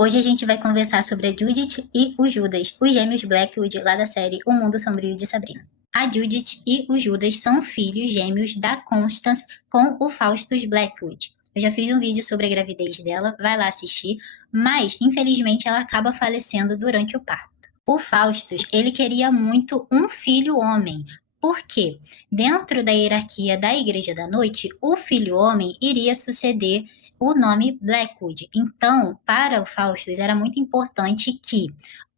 Hoje a gente vai conversar sobre a Judith e o Judas, os gêmeos Blackwood lá da série O Mundo Sombrio de Sabrina. A Judith e o Judas são filhos gêmeos da Constance com o Faustus Blackwood. Eu já fiz um vídeo sobre a gravidez dela, vai lá assistir, mas infelizmente ela acaba falecendo durante o parto. O Faustus, ele queria muito um filho homem, porque dentro da hierarquia da Igreja da Noite, o filho homem iria suceder o nome Blackwood. Então, para o Faustus, era muito importante que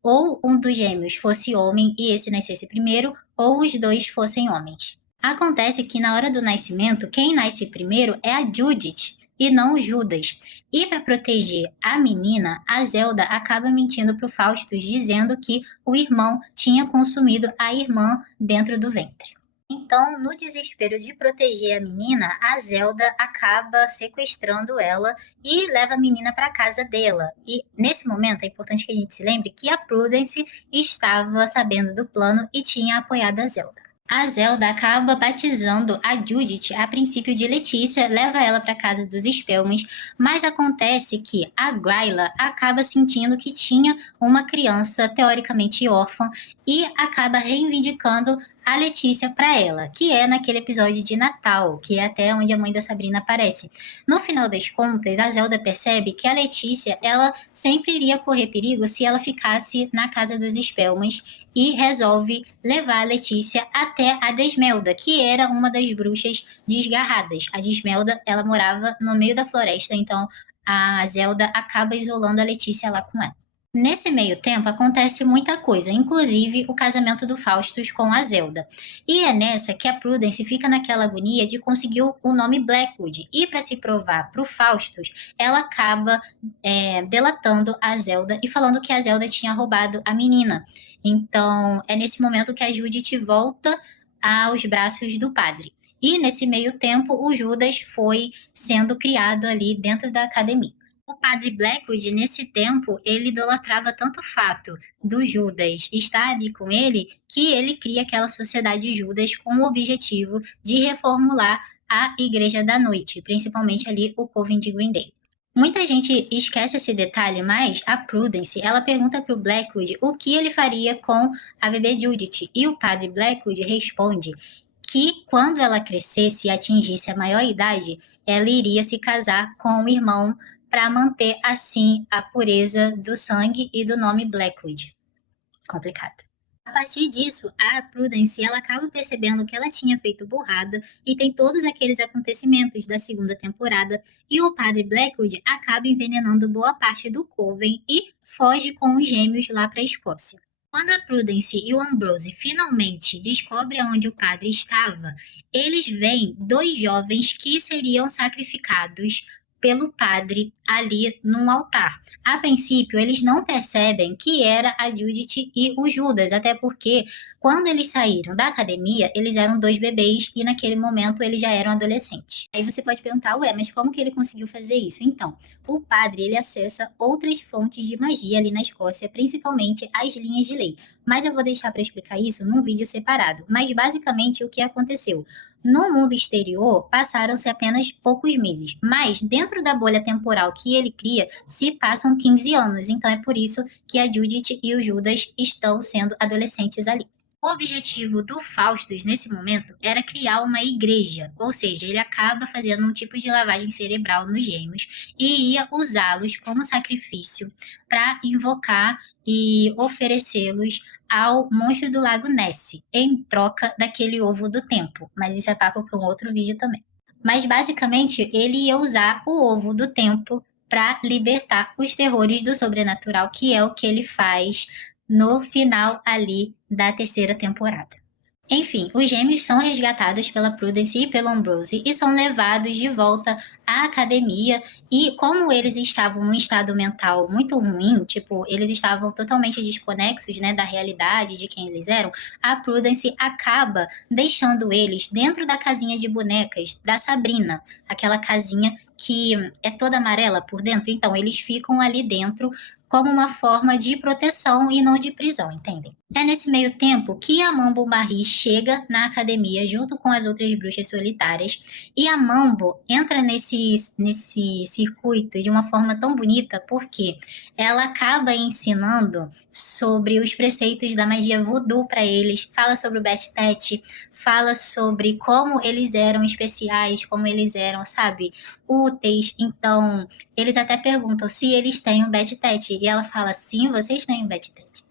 ou um dos gêmeos fosse homem e esse nascesse primeiro, ou os dois fossem homens. Acontece que na hora do nascimento, quem nasce primeiro é a Judith e não o Judas. E para proteger a menina, a Zelda acaba mentindo para o Faustus, dizendo que o irmão tinha consumido a irmã dentro do ventre. Então, no desespero de proteger a menina, a Zelda acaba sequestrando ela e leva a menina para casa dela. E nesse momento é importante que a gente se lembre que a Prudence estava sabendo do plano e tinha apoiado a Zelda. A Zelda acaba batizando a Judith a princípio de Letícia, leva ela para casa dos Spellmans, mas acontece que a Gryla acaba sentindo que tinha uma criança teoricamente órfã e acaba reivindicando a Letícia para ela, que é naquele episódio de Natal, que é até onde a mãe da Sabrina aparece. No final das contas, a Zelda percebe que a Letícia ela sempre iria correr perigo se ela ficasse na casa dos Spellmans e resolve levar a Letícia até a Desmelda, que era uma das bruxas desgarradas. A Desmelda, ela morava no meio da floresta, então a Zelda acaba isolando a Letícia lá com ela. Nesse meio tempo acontece muita coisa, inclusive o casamento do Faustus com a Zelda. E é nessa que a Prudence fica naquela agonia de conseguir o nome Blackwood. E para se provar para o Faustus, ela acaba delatando a Zelda e falando que a Zelda tinha roubado a menina. Então é nesse momento que a Judith volta aos braços do padre. E nesse meio tempo o Judas foi sendo criado ali dentro da academia. O padre Blackwood, nesse tempo, ele idolatrava tanto o fato do Judas estar ali com ele, que ele cria aquela sociedade Judas com o objetivo de reformular a Igreja da Noite, principalmente ali o Coven de Greendale. Muita gente esquece esse detalhe, mas a Prudence, ela pergunta para o Blackwood o que ele faria com a bebê Judith, e o padre Blackwood responde que quando ela crescesse e atingisse a maior idade, ela iria se casar com o irmão para manter, assim, a pureza do sangue e do nome Blackwood. Complicado. A partir disso, a Prudence ela acaba percebendo que ela tinha feito burrada e tem todos aqueles acontecimentos da segunda temporada e o padre Blackwood acaba envenenando boa parte do Coven e foge com os gêmeos lá para a Escócia. Quando a Prudence e o Ambrose finalmente descobrem onde o padre estava, eles veem dois jovens que seriam sacrificados pelo padre ali num altar. A princípio, eles não percebem que era a Judith e o Judas, até porque quando eles saíram da academia, eles eram dois bebês e naquele momento eles já eram adolescentes. Aí você pode perguntar, ué, mas como que ele conseguiu fazer isso? Então, o padre, ele acessa outras fontes de magia ali na Escócia, principalmente as linhas de lei. Mas eu vou deixar para explicar isso num vídeo separado. Mas basicamente o que aconteceu? No mundo exterior, passaram-se apenas poucos meses, mas dentro da bolha temporal que ele cria, se passam 15 anos, então é por isso que a Judith e o Judas estão sendo adolescentes ali. O objetivo do Faustus, nesse momento, era criar uma igreja, ou seja, ele acaba fazendo um tipo de lavagem cerebral nos gêmeos e ia usá-los como sacrifício para invocar e oferecê-los ao monstro do lago Ness, em troca daquele ovo do tempo. Mas isso é papo para um outro vídeo também. Mas basicamente ele ia usar o ovo do tempo para libertar os terrores do sobrenatural, que é o que ele faz no final ali da terceira temporada. Enfim, os gêmeos são resgatados pela Prudence e pelo Ambrose e são levados de volta à academia e como eles estavam num estado mental muito ruim, tipo, eles estavam totalmente desconexos, né, da realidade de quem eles eram, a Prudence acaba deixando eles dentro da casinha de bonecas da Sabrina, aquela casinha que é toda amarela por dentro, então eles ficam ali dentro como uma forma de proteção e não de prisão, entendem? É nesse meio tempo que a Mambo Barri chega na academia junto com as outras bruxas solitárias e a Mambo entra nesse circuito de uma forma tão bonita porque ela acaba ensinando sobre os preceitos da magia voodoo para eles, fala sobre o Bastet, fala sobre como eles eram especiais, como eles eram, sabe, úteis. Então, eles até perguntam se eles têm um Bastet e ela fala, sim, vocês têm um Bastet.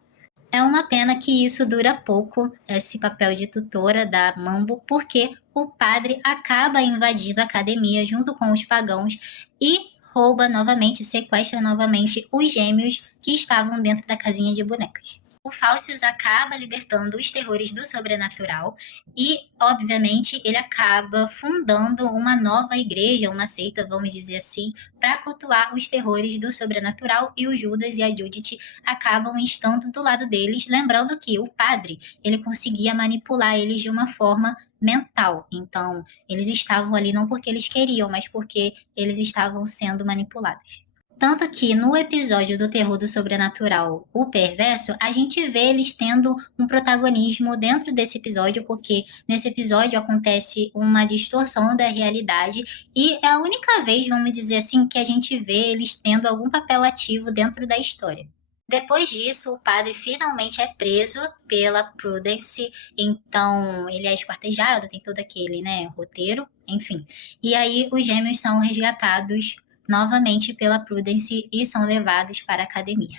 É uma pena que isso dura pouco, esse papel de tutora da Mambo, porque o padre acaba invadindo a academia junto com os pagãos e rouba novamente, sequestra novamente os gêmeos que estavam dentro da casinha de bonecas. O Faustius acaba libertando os terrores do sobrenatural e, obviamente, ele acaba fundando uma nova igreja, uma seita, vamos dizer assim, para cultuar os terrores do sobrenatural, e o Judas e a Judith acabam estando do lado deles, lembrando que o padre, ele conseguia manipular eles de uma forma mental. Então, eles estavam ali não porque eles queriam, mas porque eles estavam sendo manipulados. Tanto que no episódio do terror do sobrenatural, O Perverso, a gente vê eles tendo um protagonismo dentro desse episódio, porque nesse episódio acontece uma distorção da realidade e é a única vez, vamos dizer assim, que a gente vê eles tendo algum papel ativo dentro da história. Depois disso, o padre finalmente é preso pela Prudence, então ele é esquartejado, tem todo aquele, roteiro, enfim. E aí os gêmeos são resgatados novamente pela Prudence e são levados para a academia.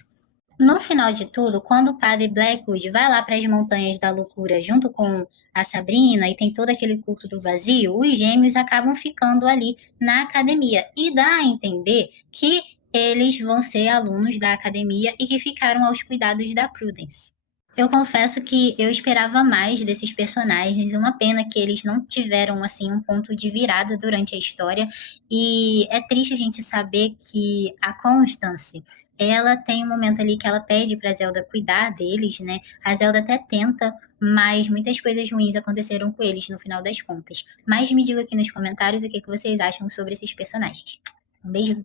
No final de tudo, quando o padre Blackwood vai lá para as Montanhas da Loucura junto com a Sabrina e tem todo aquele culto do vazio, os gêmeos acabam ficando ali na academia e dá a entender que eles vão ser alunos da academia e que ficaram aos cuidados da Prudence. Eu confesso que eu esperava mais desses personagens, uma pena que eles não tiveram assim um ponto de virada durante a história, e é triste a gente saber que a Constance, ela tem um momento ali que ela pede para Zelda cuidar deles, né? A Zelda até tenta, mas muitas coisas ruins aconteceram com eles no final das contas. Mas me diga aqui nos comentários o que vocês acham sobre esses personagens. Um beijo!